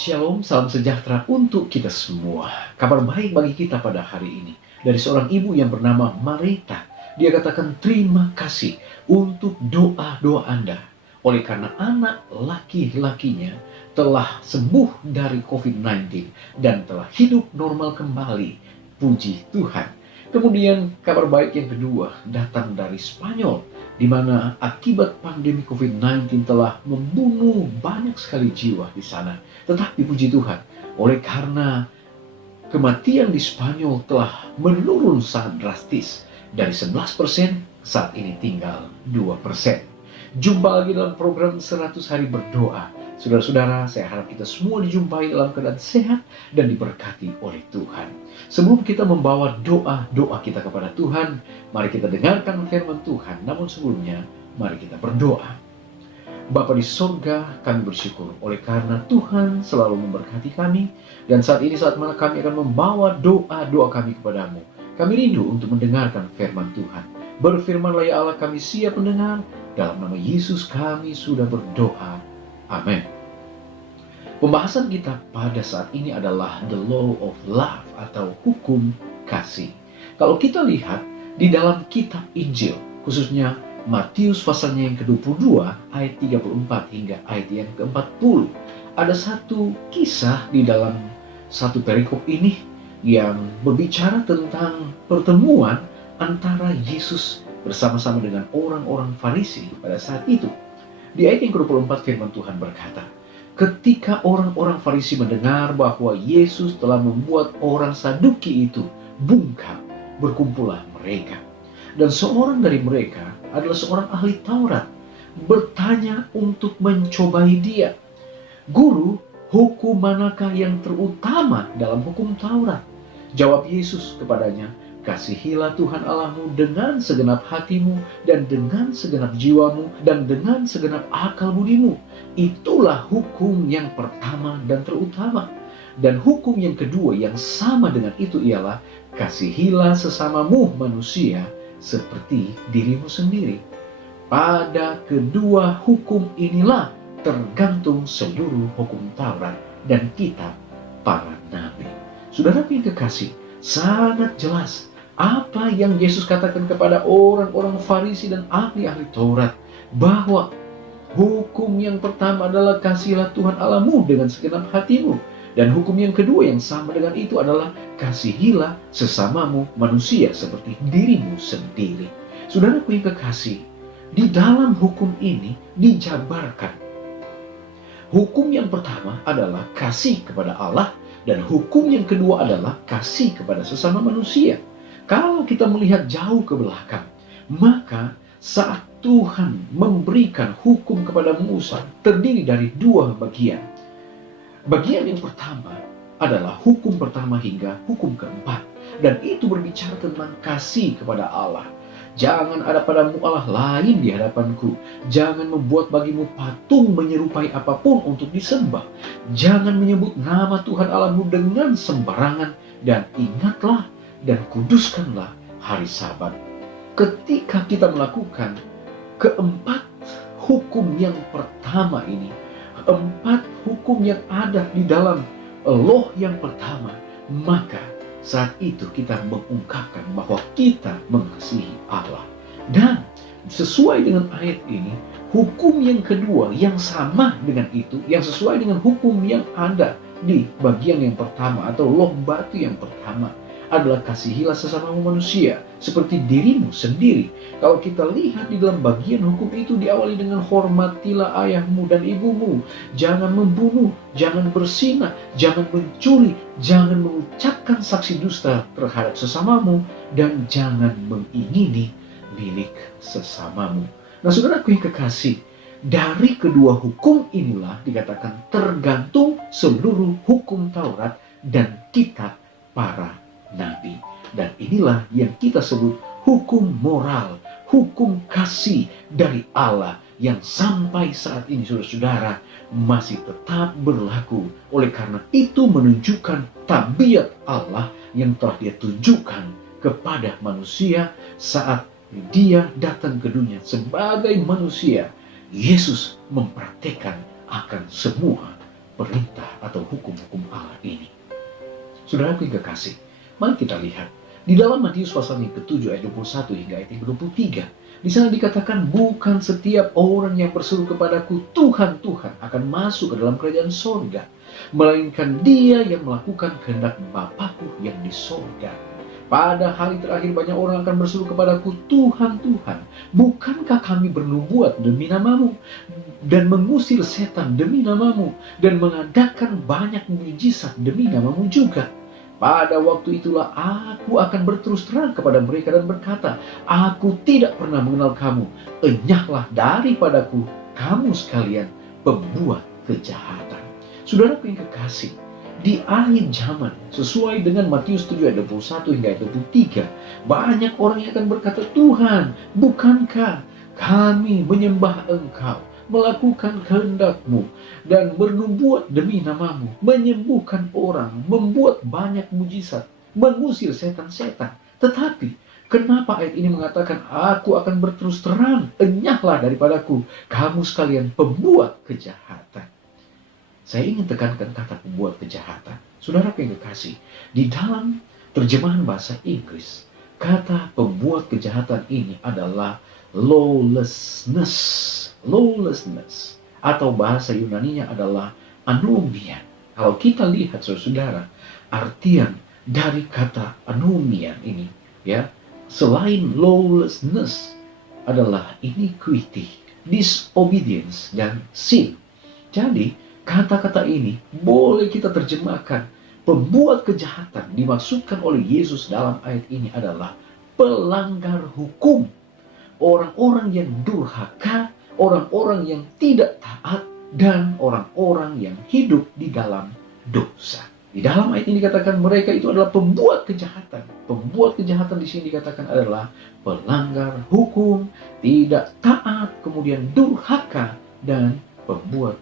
Shalom, salam sejahtera untuk kita semua. Kabar baik bagi kita pada hari ini. Dari seorang ibu yang bernama Marita. Dia katakan terima kasih untuk doa-doa Anda. Oleh karena anak laki-lakinya telah sembuh dari COVID-19 dan telah hidup normal kembali. Puji Tuhan. Kemudian kabar baik yang kedua datang dari Spanyol, di mana akibat pandemi COVID-19 telah membunuh banyak sekali jiwa di sana. Tetapi puji Tuhan, oleh karena kematian di Spanyol telah menurun sangat drastis. Dari 11% saat ini tinggal 2%. Jumpa lagi dalam program 100 hari berdoa. Saudara-saudara, saya harap kita semua dijumpai dalam keadaan sehat dan diberkati oleh Tuhan. Sebelum kita membawa doa-doa kita kepada Tuhan, mari kita dengarkan firman Tuhan. Namun sebelumnya, mari kita berdoa. Bapa di sorga, kami bersyukur oleh karena Tuhan selalu memberkati kami. Dan saat ini saat mana kami akan membawa doa-doa kami kepadamu. Kami rindu untuk mendengarkan firman Tuhan. Berfirmanlah ya Allah, kami siap mendengar. Dalam nama Yesus kami sudah berdoa. Amin. Pembahasan kita pada saat ini adalah the law of love atau hukum kasih. Kalau kita lihat di dalam kitab Injil, khususnya Matius pasalnya yang ke-22 ayat 34 hingga ayat yang ke-40, ada satu kisah di dalam satu perikop ini yang berbicara tentang pertemuan antara Yesus bersama-sama dengan orang-orang Farisi pada saat itu. Di ayat yang ke-24 firman Tuhan berkata, ketika orang-orang Farisi mendengar bahwa Yesus telah membuat orang Saduki itu bungkam, berkumpullah mereka. Dan seorang dari mereka adalah seorang ahli Taurat, bertanya untuk mencobai dia. Guru, hukum manakah yang terutama dalam hukum Taurat? Jawab Yesus kepadanya, kasihilah Tuhan Allahmu dengan segenap hatimu dan dengan segenap jiwamu dan dengan segenap akal budimu. Itulah hukum yang pertama dan terutama. Dan hukum yang kedua yang sama dengan itu ialah kasihilah sesamamu manusia seperti dirimu sendiri. Pada kedua hukum inilah tergantung seluruh hukum Taurat dan kitab para nabi. Saudara yang kekasih, sangat jelas apa yang Yesus katakan kepada orang-orang Farisi dan ahli-ahli Taurat, bahwa hukum yang pertama adalah kasihilah Tuhan Allahmu dengan segenap hatimu. Dan hukum yang kedua yang sama dengan itu adalah kasihilah sesamamu manusia seperti dirimu sendiri. Saudaraku yang kekasih, di dalam hukum ini dijabarkan. Hukum yang pertama adalah kasih kepada Allah, dan hukum yang kedua adalah kasih kepada sesama manusia. Kalau kita melihat jauh ke belakang, maka saat Tuhan memberikan hukum kepada Musa terdiri dari dua bagian. Bagian yang pertama adalah hukum pertama hingga hukum keempat. Dan itu berbicara tentang kasih kepada Allah. Jangan ada padamu Allah lain di hadapanku. Jangan membuat bagimu patung menyerupai apapun untuk disembah. Jangan menyebut nama Tuhan Allahmu dengan sembarangan. Dan ingatlah dan kuduskanlah hari Sabat. Ketika kita melakukan keempat hukum yang pertama ini, empat hukum yang ada di dalam law yang pertama, maka saat itu kita mengungkapkan bahwa kita mengasihi Allah. Dan sesuai dengan ayat ini, hukum yang kedua yang sama dengan itu, yang sesuai dengan hukum yang ada di bagian yang pertama atau law batu yang pertama, adalah kasihilah sesamamu manusia seperti dirimu sendiri. Kalau kita lihat di dalam bagian hukum itu diawali dengan hormatilah ayahmu dan ibumu, jangan membunuh, jangan berzina, jangan mencuri, jangan mengucapkan saksi dusta terhadap sesamamu, dan jangan mengingini milik sesamamu. Nah, saudaraku yang kekasih, dari kedua hukum inilah dikatakan tergantung seluruh hukum Taurat dan kitab para nabi. Dan inilah yang kita sebut hukum moral, hukum kasih dari Allah yang sampai saat ini saudara-saudara masih tetap berlaku. Oleh karena itu menunjukkan tabiat Allah yang telah dia tunjukkan kepada manusia saat dia datang ke dunia sebagai manusia. Yesus mempraktikkan akan semua perintah atau hukum-hukum Allah ini. Saudaraku yang kekasih, mari kita lihat di dalam Matius pasal yang ke-7 ayat 21 hingga ayat yang ke-23. Di sana dikatakan, bukan setiap orang yang berseru kepadaku, Tuhan, Tuhan, akan masuk ke dalam kerajaan sorga, melainkan dia yang melakukan kehendak Bapa-Ku yang di sorga. Pada hari terakhir banyak orang akan berseru kepadaku, Tuhan, Tuhan, bukankah kami bernubuat demi namamu, dan mengusir setan demi namamu, dan mengadakan banyak mujizat demi namamu juga? Pada waktu itulah aku akan berterus terang kepada mereka dan berkata, aku tidak pernah mengenal kamu, enyahlah daripadaku, kamu sekalian pembuat kejahatan. Saudaraku yang kekasih, di akhir zaman, sesuai dengan Matius 7 ayat 21 hingga ayat 23, banyak orang yang akan berkata, Tuhan, bukankah kami menyembah Engkau, melakukan kehendak-Mu, dan bernubuat demi namamu, menyembuhkan orang, membuat banyak mujizat, mengusir setan-setan. Tetapi, kenapa ayat ini mengatakan, aku akan berterus terang, enyahlah daripadaku, kamu sekalian pembuat kejahatan? Saya ingin tekankan kata pembuat kejahatan. Saudara yang kekasih, di dalam terjemahan bahasa Inggris, kata pembuat kejahatan ini adalah lawlessness, atau bahasa Yunaninya adalah anomia. Kalau kita lihat saudara, artian dari kata anomia ini, ya, selain lawlessness adalah iniquity, disobedience, dan sin. Jadi kata-kata ini boleh kita terjemahkan, pembuat kejahatan dimaksudkan oleh Yesus dalam ayat ini adalah pelanggar hukum, orang-orang yang durhaka, orang-orang yang tidak taat, dan orang-orang yang hidup di dalam dosa. Di dalam ayat ini dikatakan mereka itu adalah pembuat kejahatan. Pembuat kejahatan di sini dikatakan adalah pelanggar hukum, tidak taat, kemudian durhaka, dan pembuat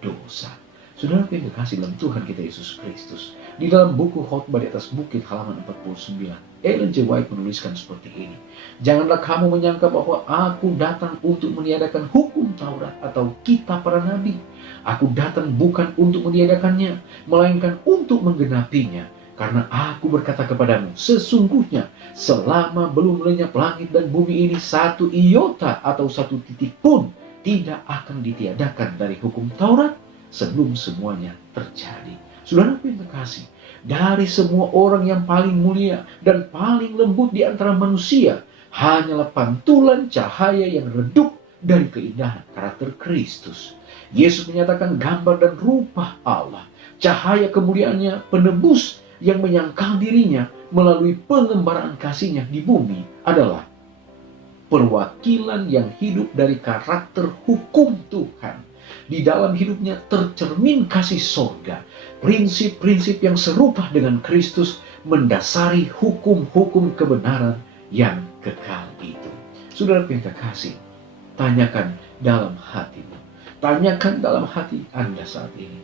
dosa. Saudara yang kekasih dalam Tuhan kita Yesus Kristus, di dalam buku Khotbah di atas Bukit halaman 49, Ellen G. White menuliskan seperti ini. Janganlah kamu menyangka bahwa aku datang untuk meniadakan hukum Taurat atau kitab para nabi. Aku datang bukan untuk meniadakannya, melainkan untuk menggenapinya. Karena aku berkata kepadamu, sesungguhnya selama belum lenyap langit dan bumi ini, satu iota atau satu titik pun tidak akan ditiadakan dari hukum Taurat sebelum semuanya terjadi. Saudara yang terkasih, dari semua orang yang paling mulia dan paling lembut di antara manusia, hanyalah pantulan cahaya yang redup dari keindahan karakter Kristus. Yesus menyatakan gambar dan rupa Allah. Cahaya kemuliaannya, penebus yang menyangkal dirinya melalui pengembaraan kasihnya di bumi adalah perwakilan yang hidup dari karakter hukum Tuhan. Di dalam hidupnya tercermin kasih sorga. Prinsip-prinsip yang serupa dengan Kristus mendasari hukum-hukum kebenaran yang kekal itu. Saudara yang terkasih, tanyakan dalam hatimu. Tanyakan dalam hati Anda saat ini.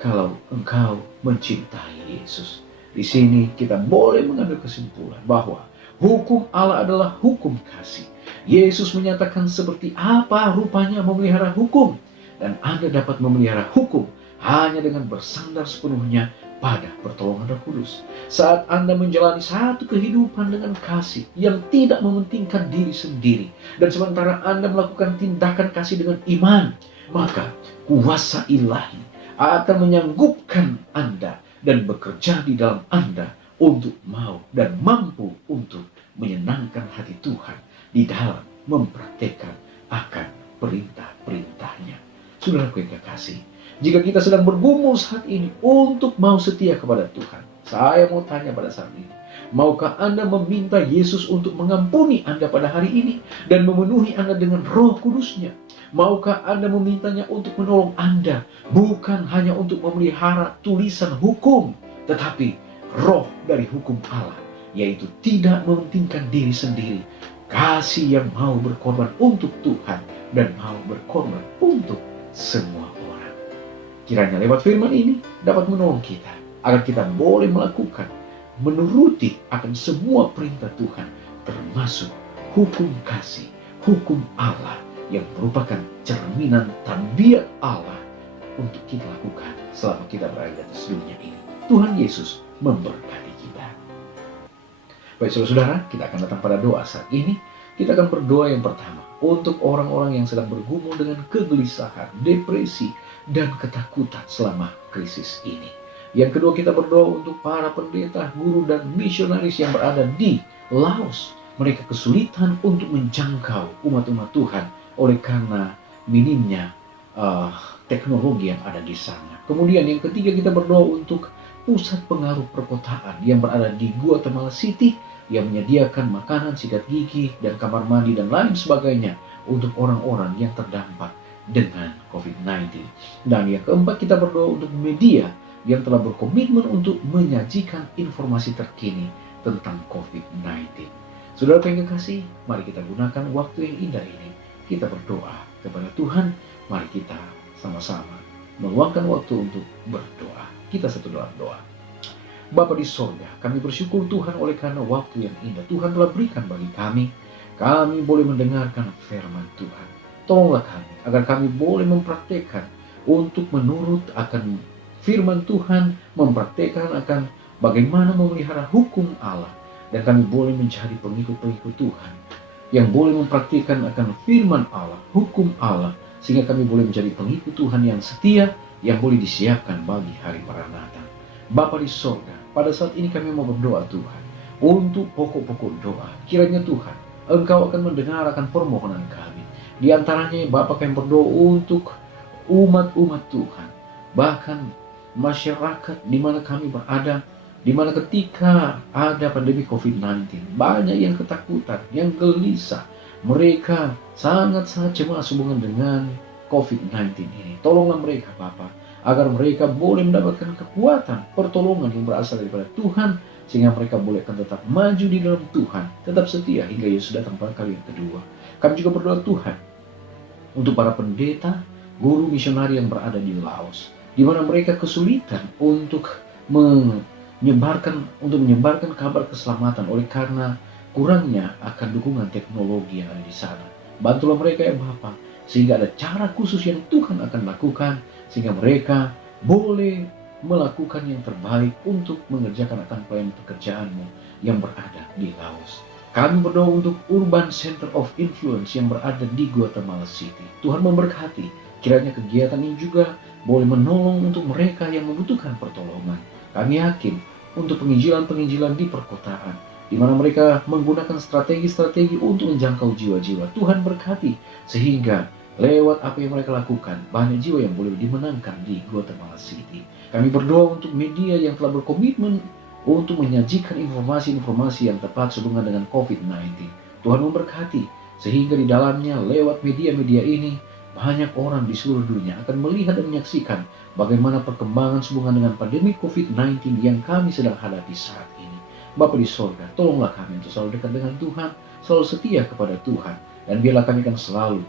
Kalau engkau mencintai Yesus, di sini kita boleh mengambil kesimpulan bahwa hukum Allah adalah hukum kasih. Yesus menyatakan seperti apa rupanya memelihara hukum. Dan Anda dapat memelihara hukum hanya dengan bersandar sepenuhnya pada pertolongan Roh Kudus. Saat Anda menjalani satu kehidupan dengan kasih yang tidak mementingkan diri sendiri, dan sementara Anda melakukan tindakan kasih dengan iman, maka kuasa ilahi akan menyanggupkan Anda dan bekerja di dalam Anda untuk mau dan mampu untuk menyenangkan hati Tuhan di dalam mempraktekkan akan perintah-perintahnya. Saudaraku yang kekasih, jika kita sedang bergumul saat ini untuk mau setia kepada Tuhan, saya mau tanya pada saat ini, maukah Anda meminta Yesus untuk mengampuni Anda pada hari ini dan memenuhi Anda dengan Roh Kudus-Nya? Maukah Anda memintanya untuk menolong Anda, bukan hanya untuk memelihara tulisan hukum, tetapi roh dari hukum Allah, yaitu tidak mementingkan diri sendiri, kasih yang mau berkorban untuk Tuhan dan mau berkorban untuk semua orang. Kiranya lewat firman ini dapat menolong kita agar kita boleh melakukan, menuruti akan semua perintah Tuhan, termasuk hukum kasih, hukum Allah yang merupakan cerminan tabiat Allah untuk kita lakukan selama kita berada di atas dunia ini. Tuhan Yesus memberkati kita. Baik saudara-saudara, kita akan datang pada doa saat ini. Kita akan berdoa yang pertama untuk orang-orang yang sedang bergumul dengan kegelisahan, depresi, dan ketakutan selama krisis ini. Yang kedua, kita berdoa untuk para pendeta, guru, dan misionaris yang berada di Laos. Mereka kesulitan untuk menjangkau umat-umat Tuhan oleh karena minimnya teknologi yang ada di sana. Kemudian yang ketiga, kita berdoa untuk pusat pengaruh perkotaan yang berada di Guatemala City, yang menyediakan makanan, sikat gigi, dan kamar mandi, dan lain sebagainya untuk orang-orang yang terdampak dengan COVID-19. Dan yang keempat, kita berdoa untuk media yang telah berkomitmen untuk menyajikan informasi terkini tentang COVID-19. Saudara yang kekasih, mari kita gunakan waktu yang indah ini. Kita berdoa kepada Tuhan. Mari kita sama-sama meluangkan waktu untuk berdoa. Kita satu dalam doa. Bapa di sorga, kami bersyukur Tuhan oleh karena waktu yang indah Tuhan telah berikan bagi kami. Kami boleh mendengarkan firman Tuhan. Tolonglah kami agar kami boleh mempraktekkan untuk menurut akan firman Tuhan, mempraktekkan akan bagaimana memelihara hukum Allah. Dan kami boleh menjadi pengikut-pengikut Tuhan yang boleh mempraktikkan akan firman Allah, hukum Allah, sehingga kami boleh menjadi pengikut Tuhan yang setia, yang boleh disiapkan bagi hari Maranatha. Bapa di sorga, pada saat ini kami mau berdoa Tuhan, untuk pokok-pokok doa. Kiranya Tuhan, Engkau akan mendengar akan permohonan kami. Di antaranya Bapa kami berdoa untuk umat-umat Tuhan, bahkan masyarakat di mana kami berada, di mana ketika ada pandemi COVID-19, banyak yang ketakutan, yang gelisah. Mereka sangat-sangat cemas hubungan dengan COVID-19 ini. Tolonglah mereka Bapa, agar mereka boleh mendapatkan kekuatan, pertolongan yang berasal daripada Tuhan, sehingga mereka boleh akan tetap maju di dalam Tuhan, tetap setia hingga Yesus datang pada kali yang kedua. Kami juga berdoa Tuhan, untuk para pendeta, guru misionari yang berada di Laos, di mana mereka kesulitan untuk menyebarkan kabar keselamatan oleh karena kurangnya akan dukungan teknologi yang ada di sana. Bantulah mereka ya Bapa, sehingga ada cara khusus yang Tuhan akan lakukan, sehingga mereka boleh melakukan yang terbaik untuk mengerjakan akan pelayanan pekerjaan-Mu yang berada di Laos. Kami berdoa untuk Urban Center of Influence yang berada di Guatemala City. Tuhan memberkati, kiranya kegiatan ini juga boleh menolong untuk mereka yang membutuhkan pertolongan. Kami yakin untuk penginjilan-penginjilan di perkotaan, di mana mereka menggunakan strategi-strategi untuk menjangkau jiwa-jiwa. Tuhan berkati, sehingga lewat apa yang mereka lakukan, banyak jiwa yang boleh dimenangkan di Guatemala City. Kami berdoa untuk media yang telah berkomitmen untuk menyajikan informasi-informasi yang tepat sehubungan dengan COVID-19. Tuhan memberkati, sehingga di dalamnya lewat media-media ini, banyak orang di seluruh dunia akan melihat dan menyaksikan bagaimana perkembangan sehubungan dengan pandemi COVID-19 yang kami sedang hadapi saat ini. Bapa di sorga, tolonglah kami untuk selalu dekat dengan Tuhan, selalu setia kepada Tuhan, dan biarlah kami akan selalu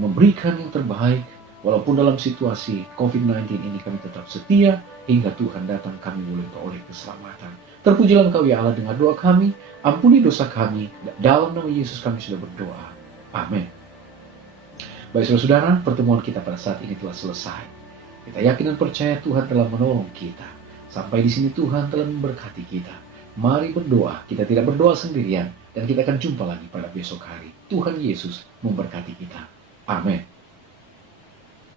memberikan yang terbaik, walaupun dalam situasi COVID-19 ini kami tetap setia, hingga Tuhan datang kami boleh beroleh keselamatan. Terpujilah Engkau ya Allah, dengar doa kami, ampuni dosa kami, dalam nama Yesus kami sudah berdoa. Amin. Baik saudara, pertemuan kita pada saat ini telah selesai. Kita yakin dan percaya Tuhan telah menolong kita. Sampai di sini Tuhan telah memberkati kita. Mari berdoa, kita tidak berdoa sendirian, dan kita akan jumpa lagi pada besok hari. Tuhan Yesus memberkati kita. Amin.